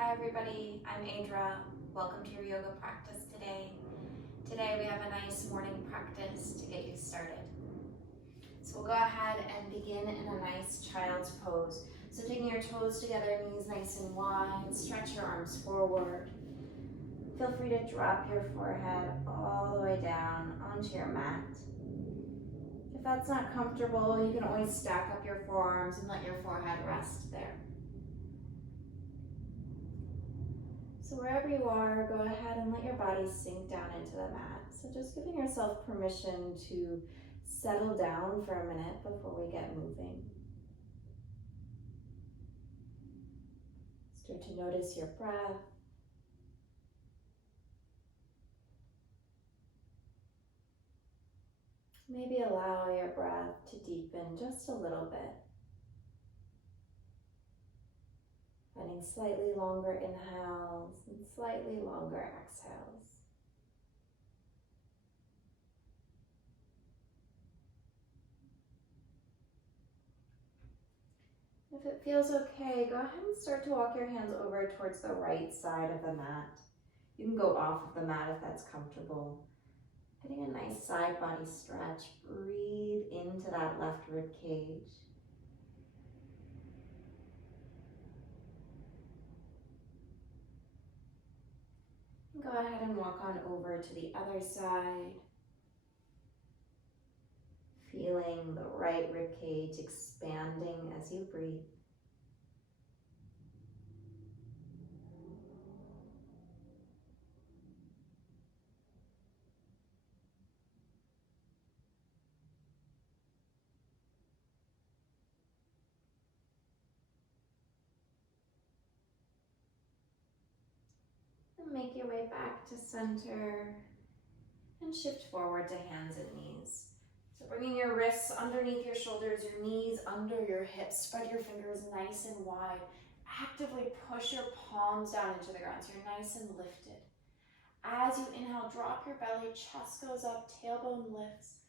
Hi everybody, I'm Adra. Welcome to your yoga practice today. Today we have a nice morning practice to get you started. So we'll go ahead and begin in a nice child's pose. So taking your toes together, knees nice and wide, stretch your arms forward. Feel free to drop your forehead all the way down onto your mat. If that's not comfortable, you can always stack up your forearms and let your forehead rest there. So wherever you are, go ahead and let your body sink down into the mat. So just giving yourself permission to settle down for a minute before we get moving. Start to notice your breath. Maybe allow your breath to deepen just a little bit. Finding slightly longer inhales and slightly longer exhales. If it feels okay, go ahead and start to walk your hands over towards the right side of the mat. You can go off of the mat if that's comfortable. Getting a nice side body stretch. Breathe into that left rib cage. Go ahead and walk on over to the other side. Feeling the right rib cage expanding as you breathe. And make your way back to center and shift forward to hands and knees. So bringing your wrists underneath your shoulders, your knees under your hips, spread your fingers nice and wide. Actively push your palms down into the ground so you're nice and lifted. As you inhale, drop your belly, chest goes up, tailbone lifts.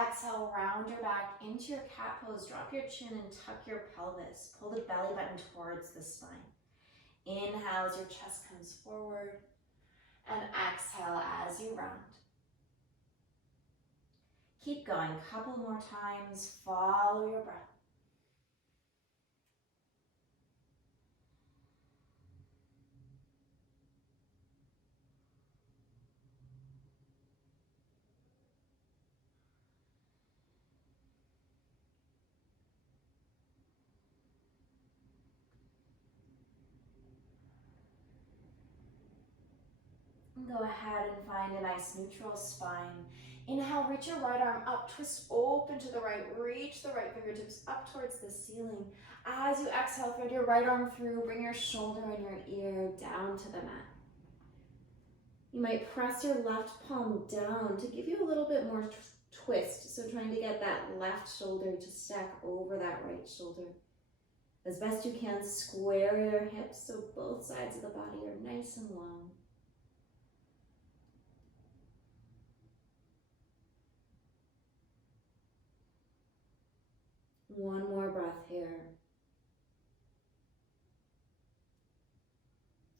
Exhale, round your back into your cat pose. Drop your chin and tuck your pelvis. Pull the belly button towards the spine. Inhale as your chest comes forward. And exhale as you round. Keep going, couple more times. Follow your breath. Go ahead and find a nice neutral spine. Inhale, reach your right arm up, twist open to the right, reach the right fingertips up towards the ceiling. As you exhale, thread your right arm through, bring your shoulder and your ear down to the mat. You might press your left palm down to give you a little bit more twist, so trying to get that left shoulder to stack over that right shoulder. As best you can, square your hips so both sides of the body are nice and long. One more breath here.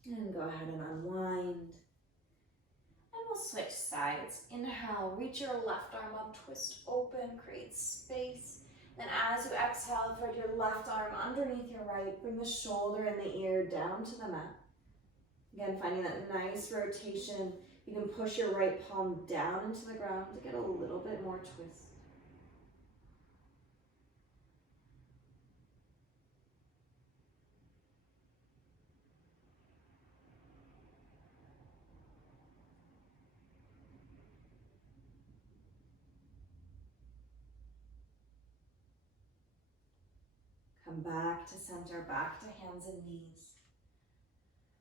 And go ahead and unwind. And we'll switch sides. Inhale, reach your left arm up, twist open, create space. Then as you exhale, thread your left arm underneath your right, bring the shoulder and the ear down to the mat. Again, finding that nice rotation. You can push your right palm down into the ground to get a little bit more twist. Come back to center, back to hands and knees.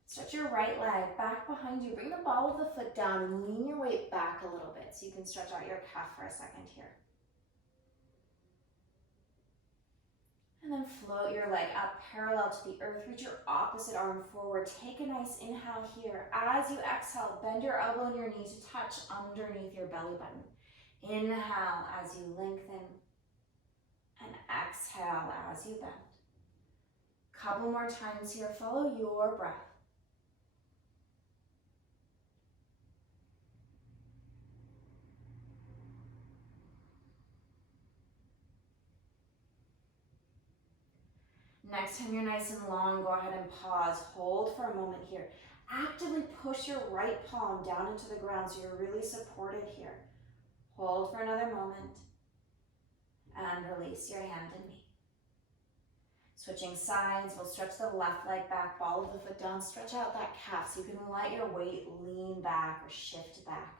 Stretch your right leg back behind you. Bring the ball of the foot down and lean your weight back a little bit so you can stretch out your calf for a second here. And then float your leg up parallel to the earth. Reach your opposite arm forward. Take a nice inhale here. As you exhale, bend your elbow and your knee to touch underneath your belly button. Inhale as you lengthen. And exhale as you bend. Couple more times here. Follow your breath. Next time you're nice and long, go ahead and pause. Hold for a moment here. Actively push your right palm down into the ground so you're really supported here. Hold for another moment and release your hand and knee. Switching sides, we'll stretch the left leg back, ball of the foot down, stretch out that calf so you can let your weight lean back or shift back.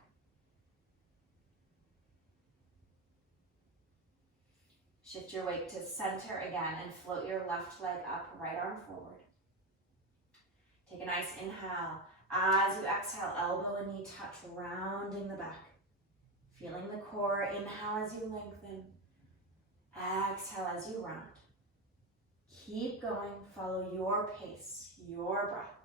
Shift your weight to center again and float your left leg up, right arm forward. Take a nice inhale. As you exhale, elbow and knee touch, rounding the back. Feeling the core, inhale as you lengthen. Exhale as you round. Keep going, follow your pace, your breath.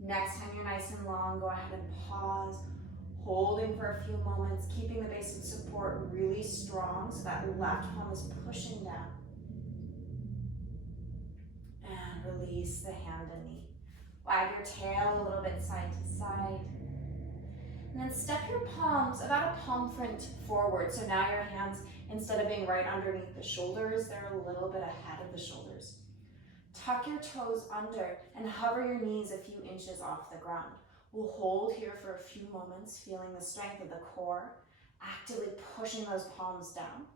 Next time you're nice and long, go ahead and pause, holding for a few moments, keeping the base of support really strong so that left palm is pushing down. And release the hand and knee. Wag your tail a little bit side to side. And then step your palms about a palm print forward. So now your hands, instead of being right underneath the shoulders, they're a little bit ahead of the shoulders. Tuck your toes under and hover your knees a few inches off the ground. We'll hold here for a few moments, feeling the strength of the core, actively pushing those palms down.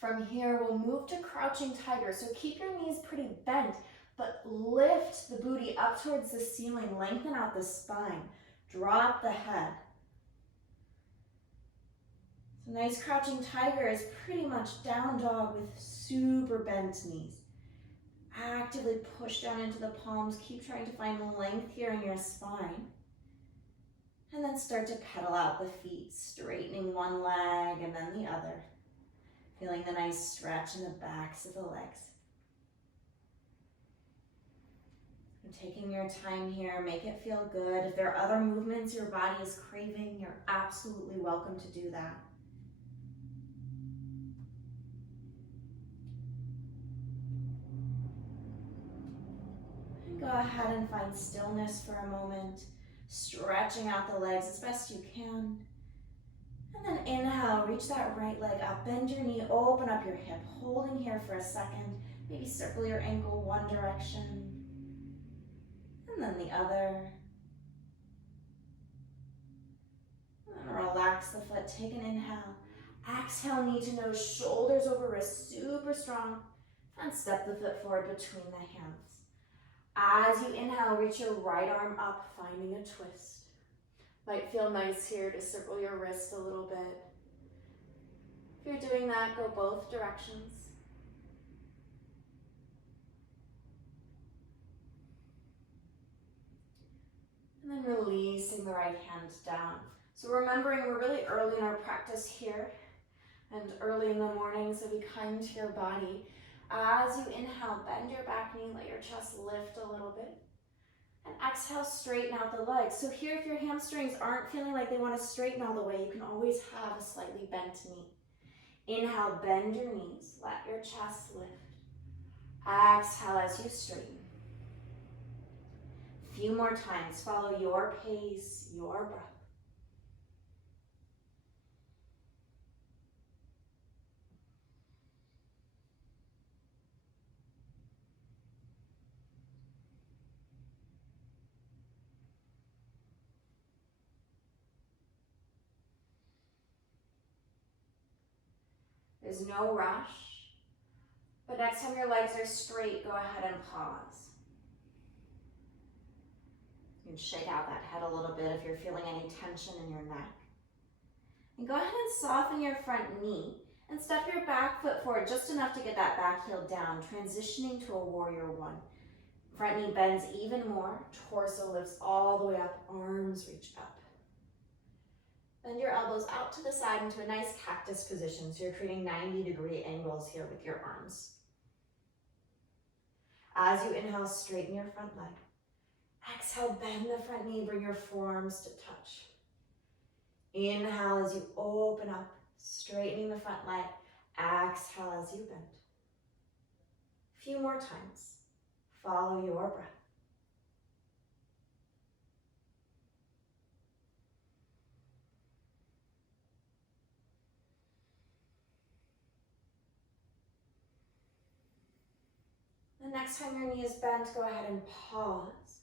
From here, we'll move to crouching tiger. So keep your knees pretty bent, but lift the booty up towards the ceiling, lengthen out the spine, drop the head. So nice crouching tiger is pretty much down dog with super bent knees. Actively push down into the palms. Keep trying to find length here in your spine. And then start to pedal out the feet, straightening one leg and then the other. Feeling the nice stretch in the backs of the legs. And taking your time here, make it feel good. If there are other movements your body is craving, you're absolutely welcome to do that. Go ahead and find stillness for a moment, stretching out the legs as best you can. And then inhale, reach that right leg up, bend your knee, open up your hip, holding here for a second. Maybe circle your ankle one direction, and then the other. And then relax the foot, take an inhale. Exhale, knee to nose, shoulders over wrists, super strong. And step the foot forward between the hands. As you inhale, reach your right arm up, finding a twist. Might feel nice here to circle your wrist a little bit. If you're doing that, go both directions. And then releasing the right hand down. So remembering we're really early in our practice here and early in the morning, so be kind to your body. As you inhale, bend your back knee, let your chest lift a little bit. And exhale, straighten out the legs. So here, if your hamstrings aren't feeling like they want to straighten all the way, you can always have a slightly bent knee. Inhale, bend your knees, let your chest lift. Exhale as you straighten. A few more times, follow your pace, your breath. There's no rush, but next time your legs are straight, go ahead and pause. You can shake out that head a little bit if you're feeling any tension in your neck. And go ahead and soften your front knee and step your back foot forward just enough to get that back heel down, transitioning to a warrior one. Front knee bends even more, torso lifts all the way up, arms reach up. Bend your elbows out to the side into a nice cactus position, so you're creating 90-degree angles here with your arms. As you inhale, straighten your front leg. Exhale, bend the front knee, bring your forearms to touch. Inhale as you open up, straightening the front leg. Exhale as you bend. few more times. Follow your breath. The next time your knee is bent, go ahead and pause.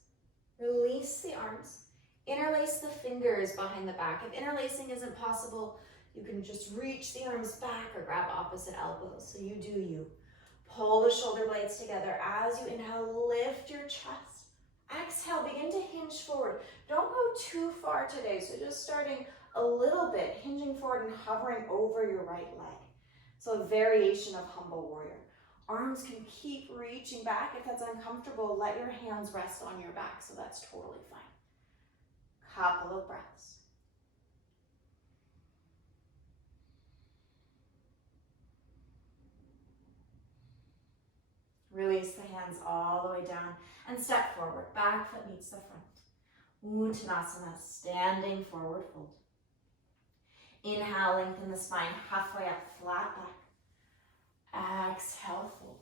Release the arms. Interlace the fingers behind the back. If interlacing isn't possible, you can just reach the arms back or grab opposite elbows. So you do you. Pull the shoulder blades together. As you inhale, lift your chest. Exhale, begin to hinge forward. Don't go too far today, so just starting a little bit, hinging forward and hovering over your right leg. So a variation of humble warrior. Arms can keep reaching back. If that's uncomfortable, let your hands rest on your back, so that's totally fine. Couple of breaths. Release the hands all the way down and step forward. Back foot meets the front. Uttanasana, standing forward fold. Inhale, lengthen the spine halfway up, flat back. Exhale, fold.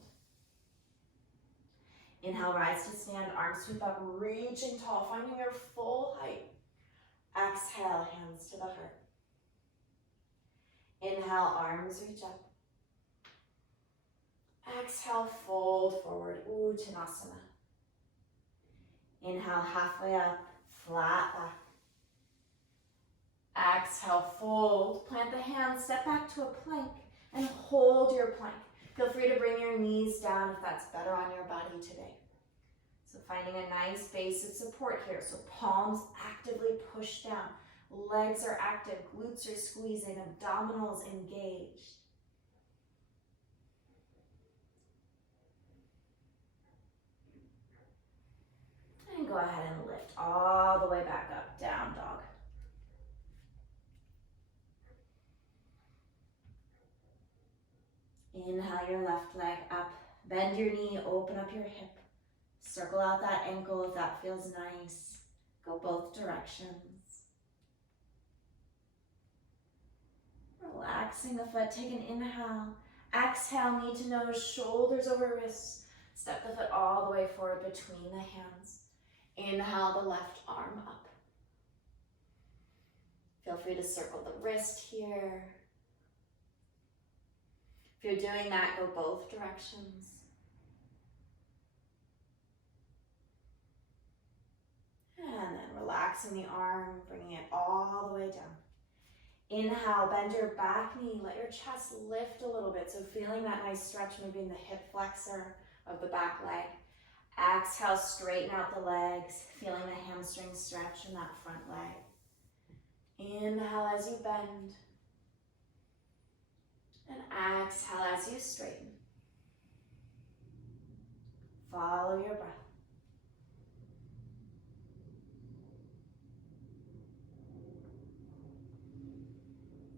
Inhale, rise to stand, arms sweep up, reaching tall, finding your full height. Exhale, hands to the heart. Inhale, arms reach up. Exhale, fold forward, Uttanasana. Inhale, halfway up, flat back. Exhale, fold, plant the hands, step back to a plank, and hold your plank. Feel free to bring your knees down if that's better on your body today. So finding a nice base of support here. So palms actively push down. Legs are active, glutes are squeezing, abdominals engaged. And go ahead and lift all the way back up, down dog. Inhale your left leg up, bend your knee, open up your hip. Circle out that ankle if that feels nice. Go both directions. Relaxing the foot, take an inhale. Exhale, knee to nose, shoulders over wrists. Step the foot all the way forward between the hands. Inhale the left arm up. Feel free to circle the wrist here. If you're doing that, go both directions. And then relaxing the arm, bringing it all the way down. Inhale, bend your back knee, let your chest lift a little bit. So feeling that nice stretch maybe in the hip flexor of the back leg. Exhale, straighten out the legs, feeling the hamstring stretch in that front leg. Inhale as you bend. And exhale as you straighten. Follow your breath.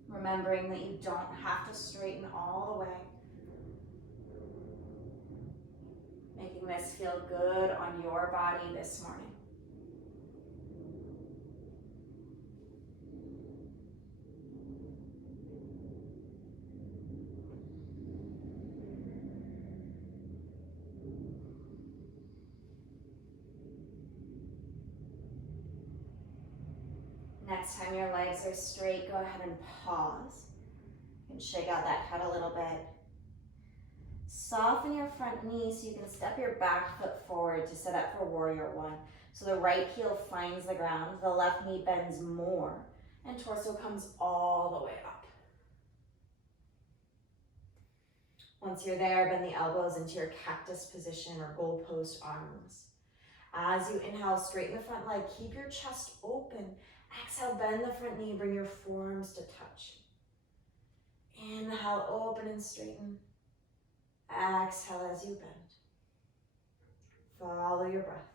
Remembering that you don't have to straighten all the way. Making this feel good on your body this morning. Next time your legs are straight, go ahead and pause. You can shake out that head a little bit. Soften your front knee so you can step your back foot forward to set up for warrior one. So the right heel finds the ground, the left knee bends more, and torso comes all the way up. Once you're there, bend the elbows into your cactus position or goalpost arms. As you inhale, straighten the front leg, keep your chest open. Exhale, bend the front knee, bring your forearms to touch. Inhale, open and straighten. Exhale as you bend. Follow your breath.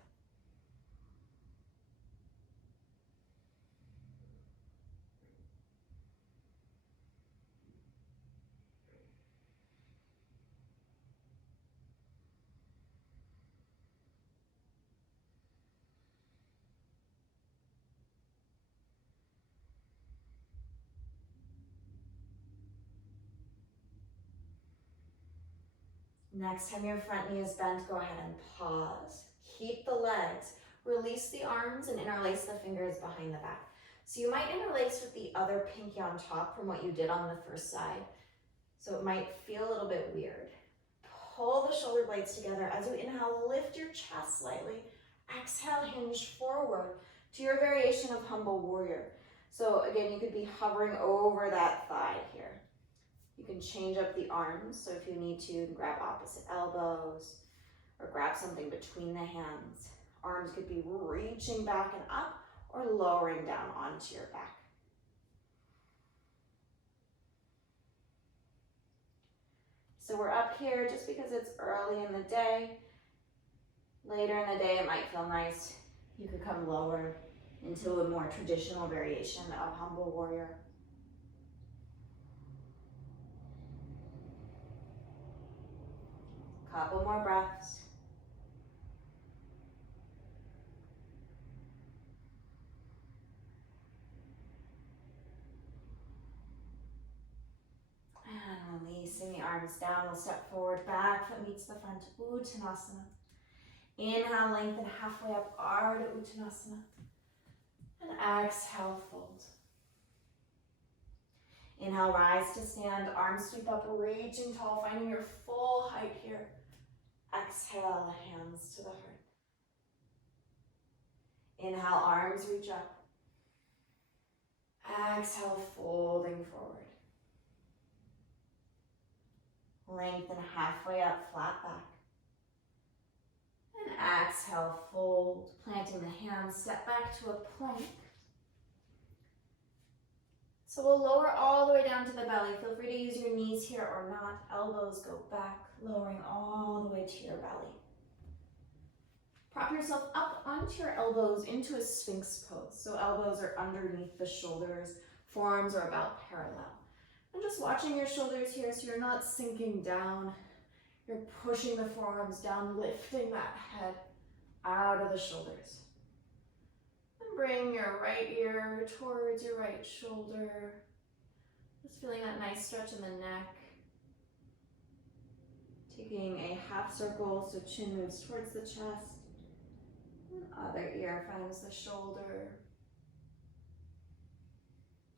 Next time your front knee is bent, go ahead and pause. Keep the legs. Release the arms and interlace the fingers behind the back. So you might interlace with the other pinky on top from what you did on the first side. So it might feel a little bit weird. Pull the shoulder blades together. As you inhale, lift your chest slightly. Exhale, hinge forward to your variation of humble warrior. So again, you could be hovering over that thigh here. You can change up the arms. So if you need to, you can grab opposite elbows or grab something between the hands. Arms could be reaching back and up or lowering down onto your back. So we're up here just because it's early in the day. Later in the day, it might feel nice. You could come lower into a more traditional variation of humble warrior. Couple more breaths. And releasing the arms down, we'll step forward, back foot meets the front, Uttanasana. Inhale, lengthen halfway up, Ardha Uttanasana. And exhale, fold. Inhale, rise to stand, arms sweep up, reaching tall, finding your full height here. Exhale, hands to the heart. Inhale, arms reach up. Exhale, folding forward. Lengthen halfway up, flat back. And exhale, fold, planting the hands, step back to a plank. So we'll lower all the way down to the belly. Feel free to use your knees here or not. Elbows go back, lowering all the way to your belly. Prop yourself up onto your elbows into a Sphinx pose. So elbows are underneath the shoulders, forearms are about parallel. And just watching your shoulders here so you're not sinking down. You're pushing the forearms down, lifting that head out of the shoulders. And bring your right ear towards your right shoulder. Just feeling that nice stretch in the neck. Taking a half circle so chin moves towards the chest. And other ear finds the shoulder.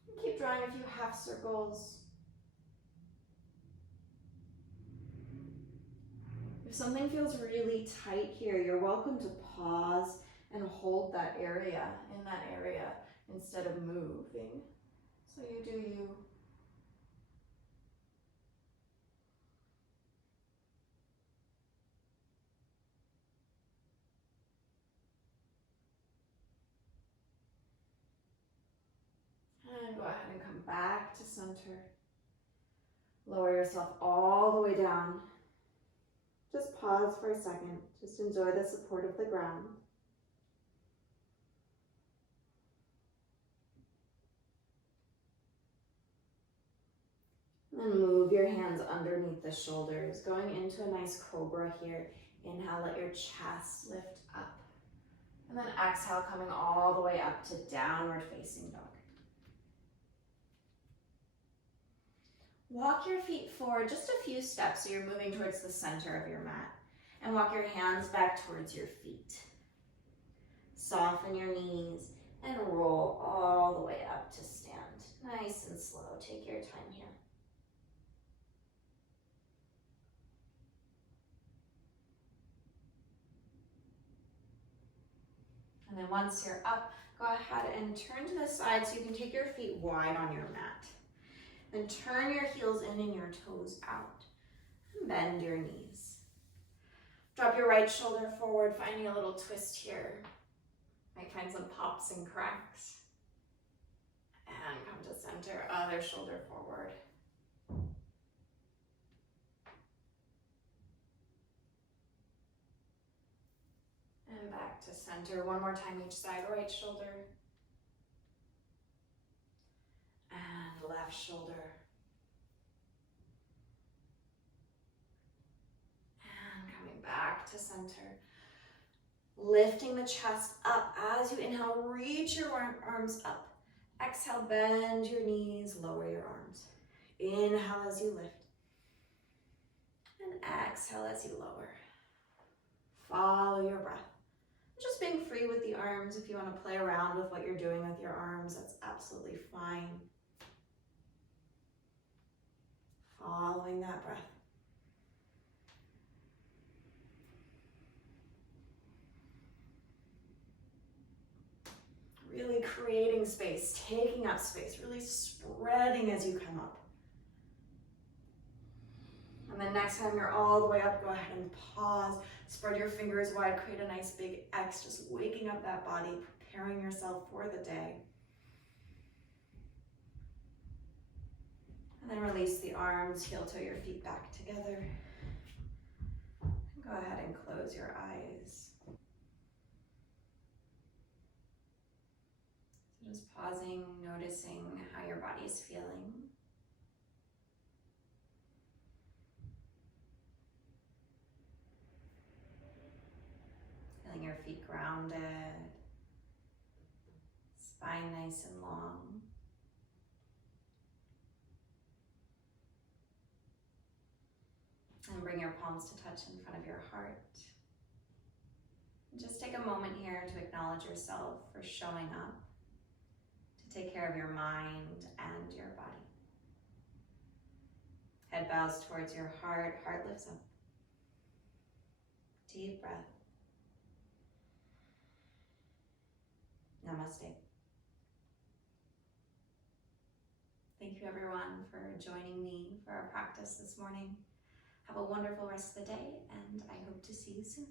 And keep drawing a few half circles. If something feels really tight here, you're welcome to pause and hold that area, in that area, instead of moving. So you do you. And go ahead and come back to center. Lower yourself all the way down. Just pause for a second. Just enjoy the support of the ground. And then move your hands underneath the shoulders, going into a nice cobra here. Inhale, let your chest lift up. And then exhale, coming all the way up to downward facing dog. Walk your feet forward just a few steps so you're moving towards the center of your mat. And walk your hands back towards your feet. Soften your knees and roll all the way up to stand. Nice and slow. Take your time here. And then once you're up, go ahead and turn to the side so you can take your feet wide on your mat. Then turn your heels in and your toes out. And bend your knees. Drop your right shoulder forward, finding a little twist here. Might find some pops and cracks. And come to center, other shoulder forward. And back to center. One more time each side, right shoulder. And left shoulder. And coming back to center. Lifting the chest up as you inhale, reach your arms up. Exhale, bend your knees, lower your arms. Inhale as you lift. And exhale as you lower. Follow your breath. Just being free with the arms. If you want to play around with what you're doing with your arms, that's absolutely fine. Following that breath. Really creating space, taking up space, really spreading as you come up. And then next time you're all the way up, go ahead and pause. Spread your fingers wide, create a nice big X, just waking up that body, preparing yourself for the day. And then release the arms, heel toe your feet back together. Go ahead and close your eyes. So just pausing, noticing how your body is feeling. Feeling your feet grounded, spine nice and long. And bring your palms to touch in front of your heart. And just take a moment here to acknowledge yourself for showing up, to take care of your mind and your body. Head bows towards your heart, heart lifts up. Deep breath. Namaste. Thank you everyone for joining me for our practice this morning. Have a wonderful rest of the day, and I hope to see you soon.